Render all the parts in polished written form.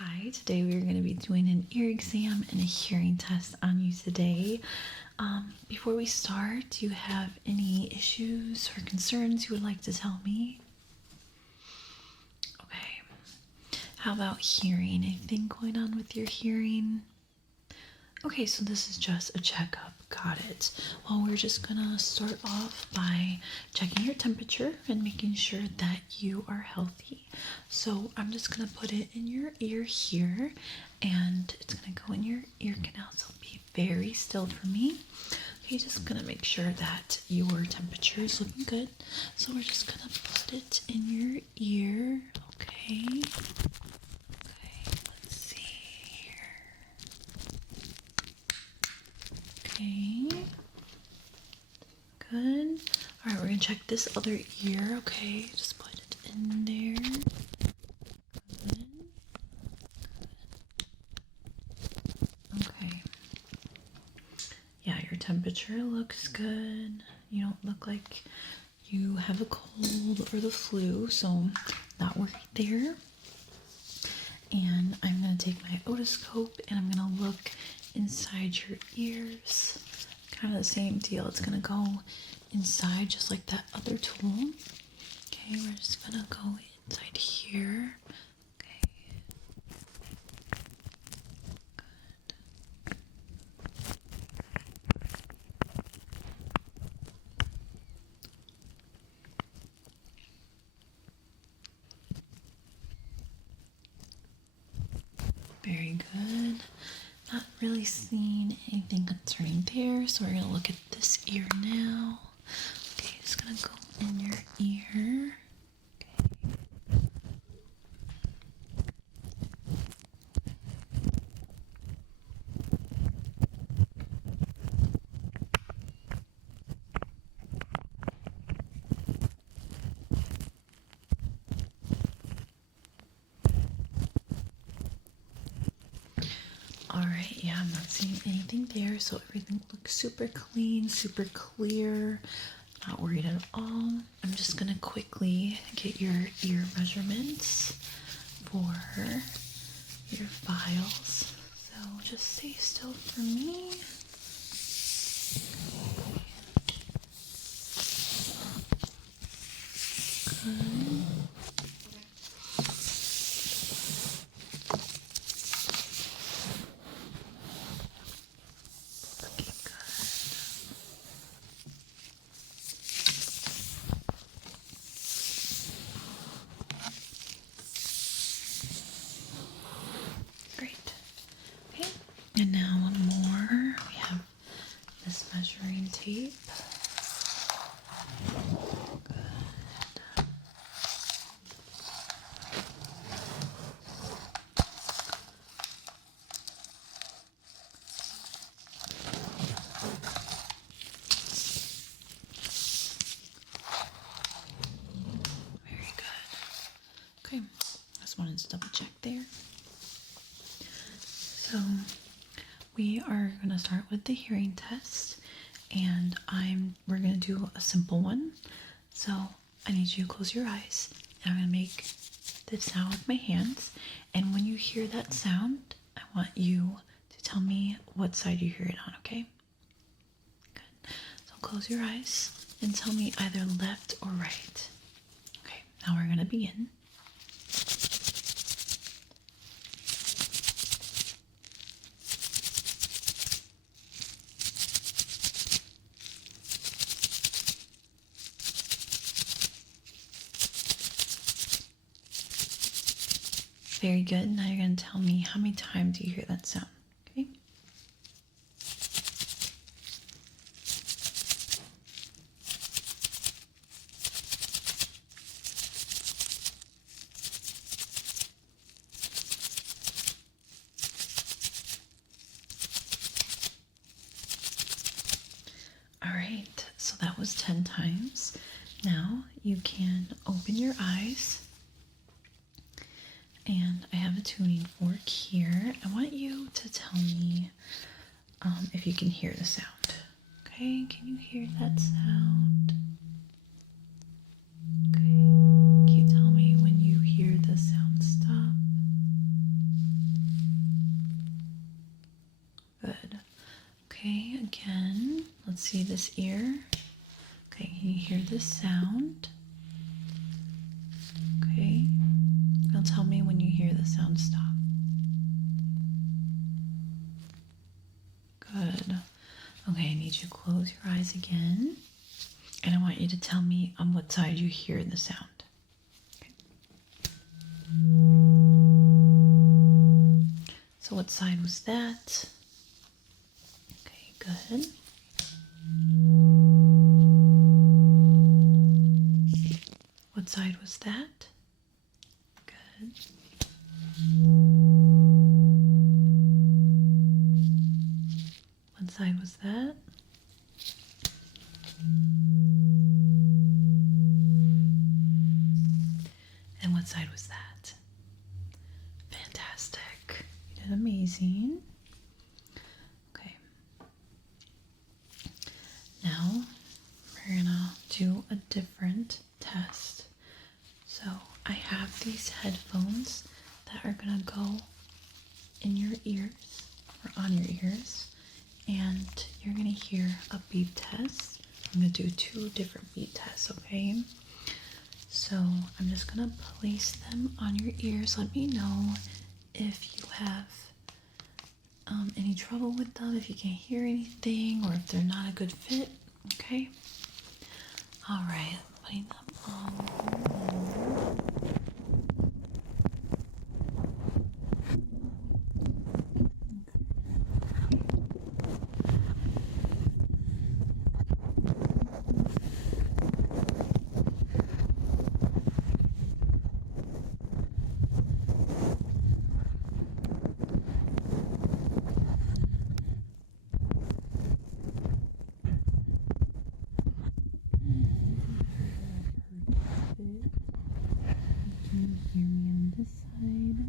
Hi, today we are going to be doing an ear exam and a hearing test on you today. Before we start, do you have any issues or concerns you would like to tell me? Okay. How about hearing? Anything going on with your hearing? Okay, so this is just a checkup. Got it. Well, we're just gonna start off by checking your temperature and making sure that you are healthy. So I'm just gonna put it in your ear here, and it's gonna go in your ear canal. So be very still for me. Okay, just gonna make sure that your temperature is looking good. So we're just gonna put it in your ear. Okay. Let's see here. Okay, good. All right, we're gonna check this other ear. Okay, just put it in there. Good. Okay. Yeah, your temperature looks good. You don't look like you have a cold or the flu, so not worried there. And I'm gonna take my otoscope and I'm gonna look inside your ears. Kind of the same deal. It's gonna go inside just like that other tool. Okay, we're just gonna go inside here. Okay. Good. Very good. Not really seeing anything concerning there, so we're gonna look at this ear now. Okay, just gonna go in your ear. Okay. All right, yeah, I'm not seeing anything there, so everything looks super clean, super clear. Not worried at all. I'm just gonna quickly get your ear measurements for your files. So just stay still for me. Good. Looking good. Great. Okay. And now one more. We have this measuring tape. Good. Very good. Okay, just wanted to double check there. So we are going to start with the hearing test, and we're going to do a simple one. So I need you to close your eyes, and I'm going to make the sound with my hands, and when you hear that sound, I want you to tell me what side you hear it on, okay? Good. So close your eyes and tell me either left or right. Okay, now we're going to begin. Very good. Now you're going to tell me how many times you hear that sound, okay? All right, so that was 10 times. Now you can open your eyes. And I have a tuning fork here. I want you to tell me if you can hear the sound. Okay, can you hear that sound? Okay, can you tell me when you hear the sound stop? Good. Okay, again, let's see this ear. Okay, can you hear this sound? Okay, now tell me when you hear the sound stop. Good. Okay, I need you to close your eyes again. And I want you to tell me on what side you hear the sound. Okay. So what side was that? Okay, good. What side was that? Good. What side was that? And what side was that? Fantastic. You did amazing. Okay. Now we're gonna do a different test. So I have these headphones that are gonna go in your ears or on your ears, and you're gonna hear a beep test. I'm gonna do 2 different beep tests, okay? So I'm just gonna place them on your ears. Let me know if you have any trouble with them, if you can't hear anything, or if they're not a good fit, okay? All right, putting them on. Can you hear me on this side?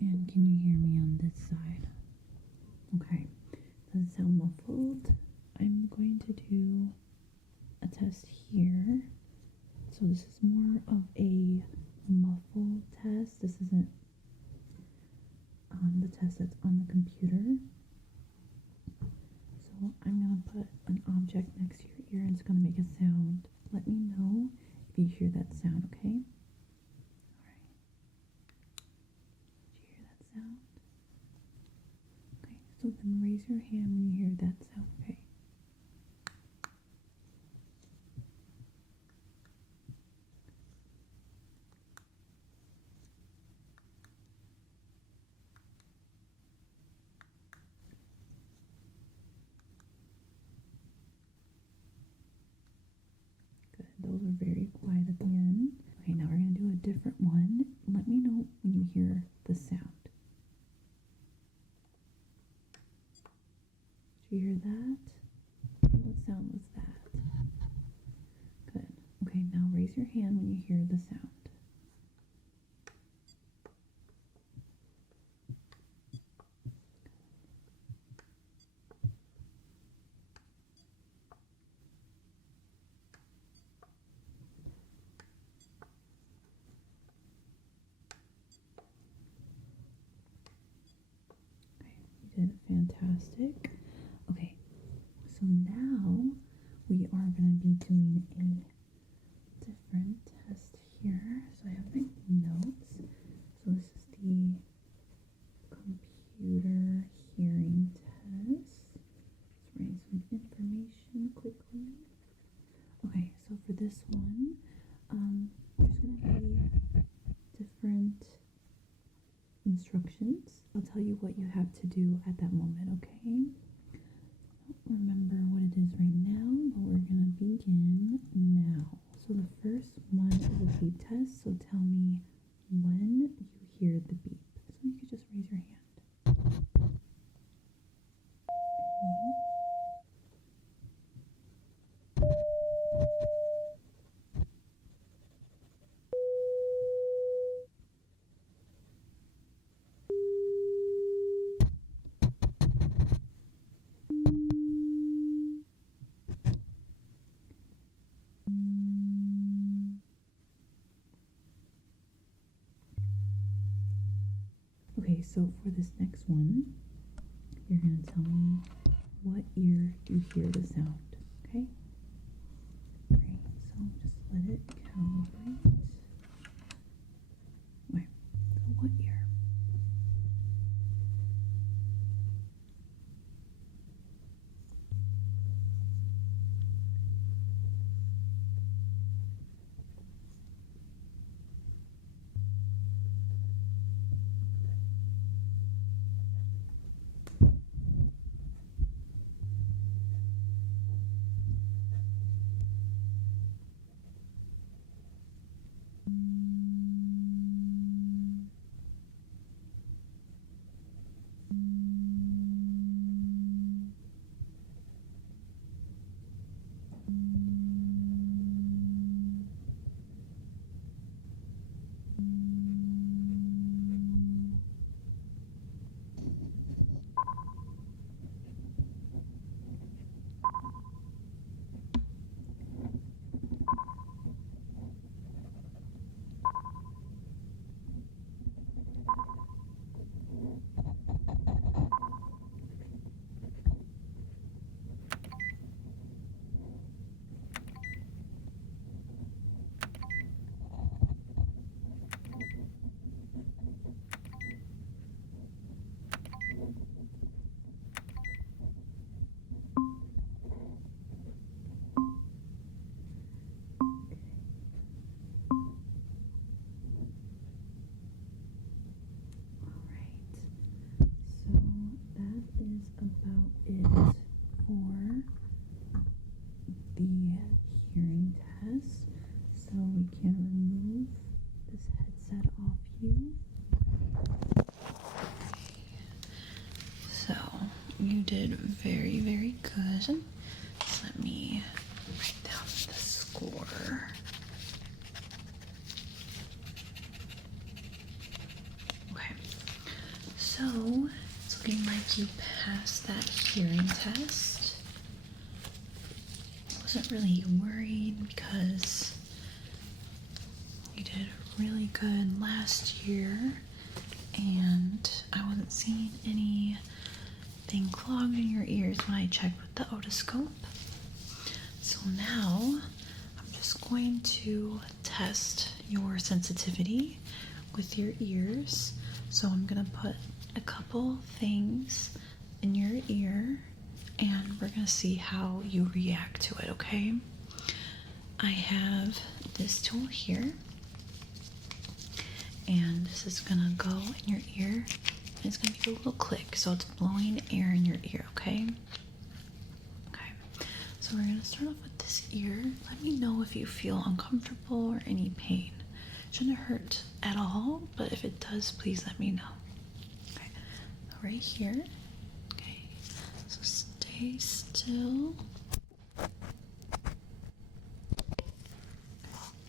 And can you hear me on this side? Okay. Does it sound muffled? I'm going to do a test here. So this is more of a muffled test. This isn't the test that's on the computer. So I'm going to put an object next to your ear and it's going to make a sound. Let me know if you hear that sound, okay? Alright. Did you hear that sound? Okay, so then raise your hand when you hear that sound, okay? Good, those are very quiet at the end. Okay, now we're going to do a different one. Let me know when you hear the sound. Did you hear that? Okay, what sound was that? Good. Okay, now raise your hand when you hear the sound. Okay, you did fantastic. Okay, so now we are going to be doing a different test here. So I have my notes. So this is the computer hearing test. Just writing some information quickly. Okay, so for this one, there's going to be different instructions. I'll tell you what you have to do at that moment, okay? I don't remember what it is right now, but we're going to begin now. So the first one is a beep test, so tell me when you hear the beep. So you could just raise your hand. Okay, so for this next one, you're going to tell me what ear you hear the sound, okay? Great, so just let it calibrate. Wait, so what ear? So you did very, very good. Let me write down the score. Okay, so it's looking like you passed that hearing test. I wasn't really worried because you did really good last year and I wasn't seeing anything clogged in your ears when I checked with the otoscope. So now I'm just going to test your sensitivity with your ears. So I'm gonna put a couple things in your ear and we're gonna see how you react to it, okay? I have this tool here and this is gonna go in your ear and it's gonna be a little click, so it's blowing air in your ear, okay? Okay, so we're gonna start off with this ear. Let me know if you feel uncomfortable or any pain. Shouldn't hurt at all, but if it does, please let me know. Okay, so right here. Okay, so stay still.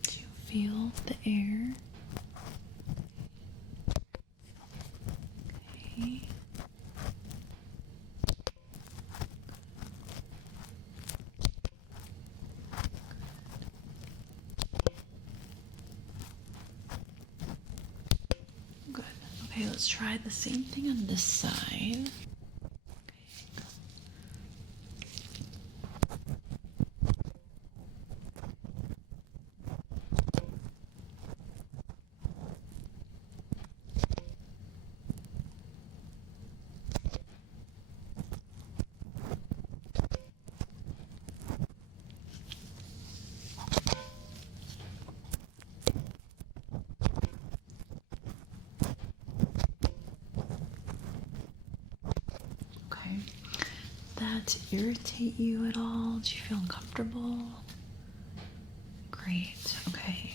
Do you feel the air? Okay. Good. Okay, let's try the same thing on this side. Okay. That irritate you at all? Do you feel uncomfortable? Great. Okay.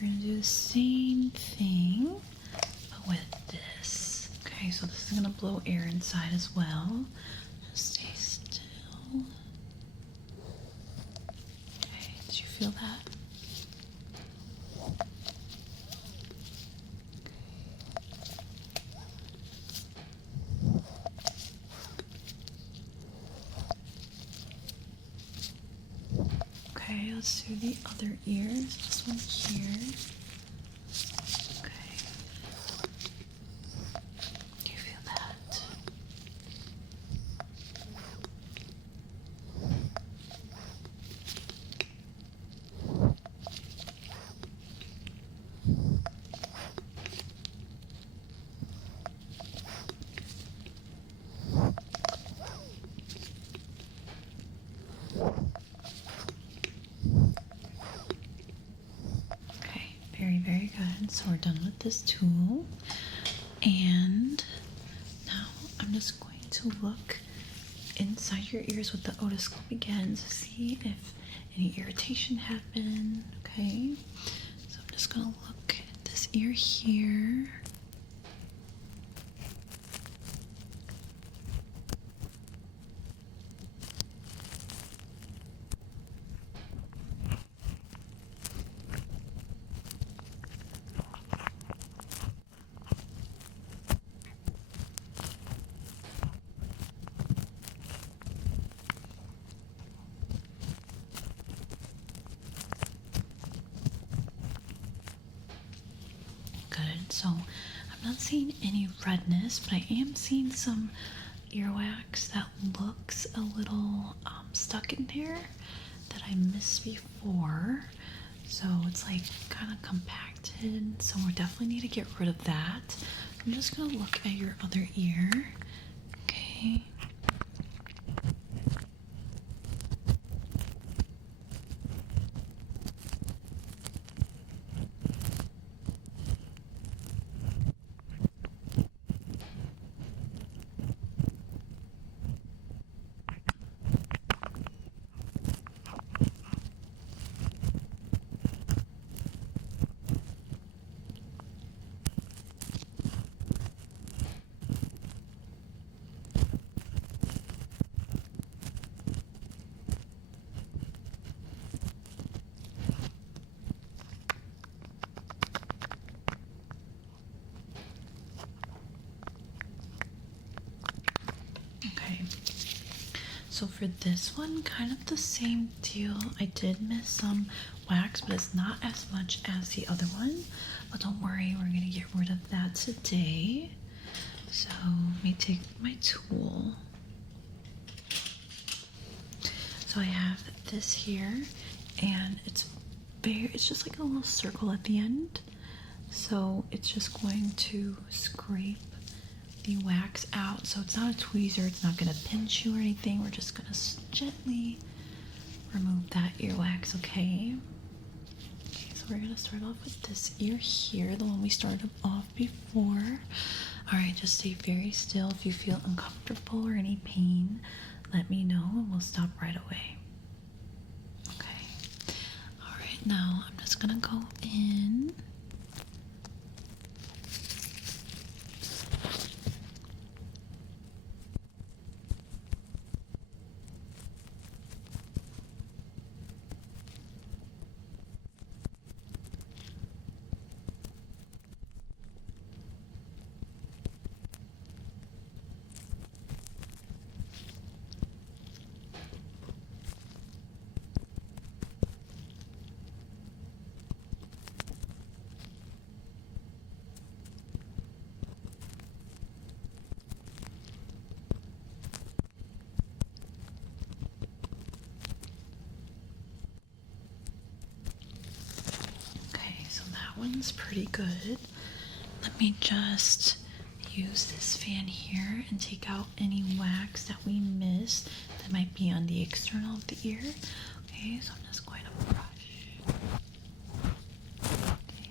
We're gonna do the same thing, but with this. Okay, so this is gonna blow air inside as well. Just stay still. Okay, did you feel that? Okay, let's do the other ears. This one here. Okay. Do you feel that? so we're done with this tool. And now I'm just going to look inside your ears with the otoscope again to see if any irritation happened. Okay, so I'm just gonna look at this ear here. Good. So I'm not seeing any redness, but I am seeing some earwax that looks a little stuck in there that I missed before. So it's like kind of compacted. So we definitely need to get rid of that. I'm just gonna look at your other ear. Okay. Okay, so for this one, kind of the same deal. I did miss some wax, but it's not as much as the other one. But don't worry, we're gonna get rid of that today. So let me take my tool. So I have this here, and it's just like a little circle at the end. So it's just going to scrape the wax out. So it's not a tweezer, it's not going to pinch you or anything. We're just going to gently remove that earwax, okay? Okay, so we're going to start off with this ear here, the one we started off before. All right, just stay very still. If you feel uncomfortable or any pain, let me know and we'll stop right away. Okay. All right, now I'm just going to go in. One's pretty good. Let me just use this fan here and take out any wax that we missed that might be on the external of the ear. Okay, so I'm just going to brush. Okay.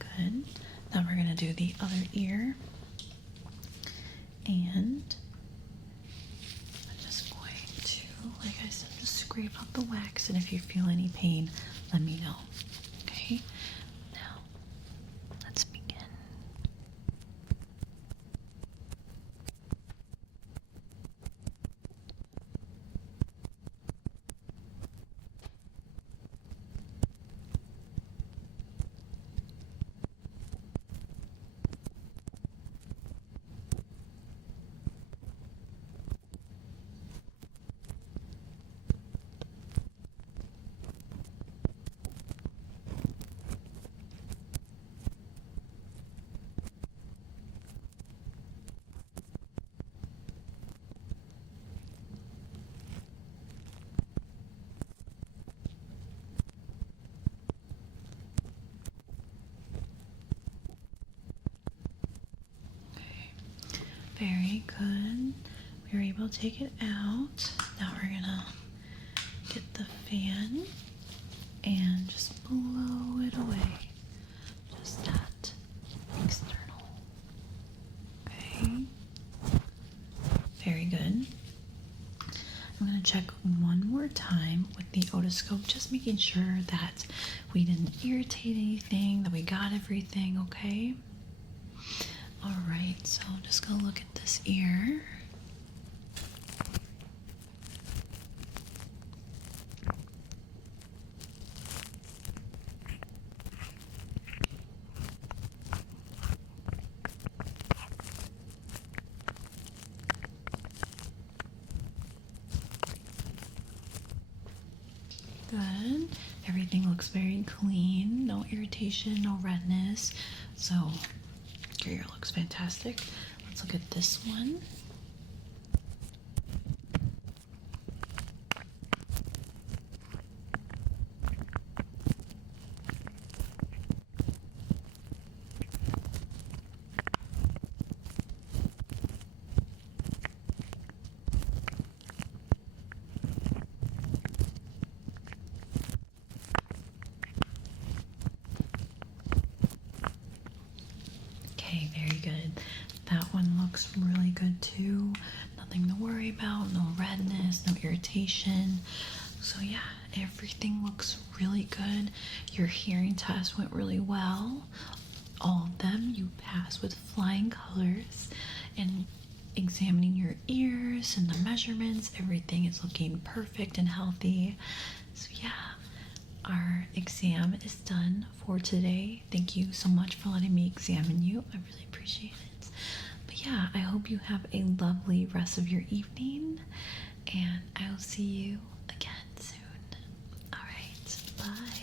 Good. Now we're going to do the other ear. And I'm just going to, like I said, just scrape out the wax, and if you feel any pain, let me know. Okay, now let's begin. Very good. We were able to take it out. Now we're gonna get the fan and just blow very good. I'm going to check one more time with the otoscope, just making sure that we didn't irritate anything, that we got everything, okay? All right, so I'm just going to look at this ear. Good. Everything looks very clean. No irritation, no redness. So your ear looks fantastic. Let's look at this one. Okay, very good. That one looks really good too. Nothing to worry about, no redness, no irritation. So yeah, everything looks really good. Your hearing test went really well. All of them you passed with flying colors, and examining your ears and the measurements, everything is looking perfect and healthy. So yeah, our exam is done for today. Thank you so much for letting me examine you. I really appreciate it. But yeah, I hope you have a lovely rest of your evening, and I will see you again soon. All right, bye.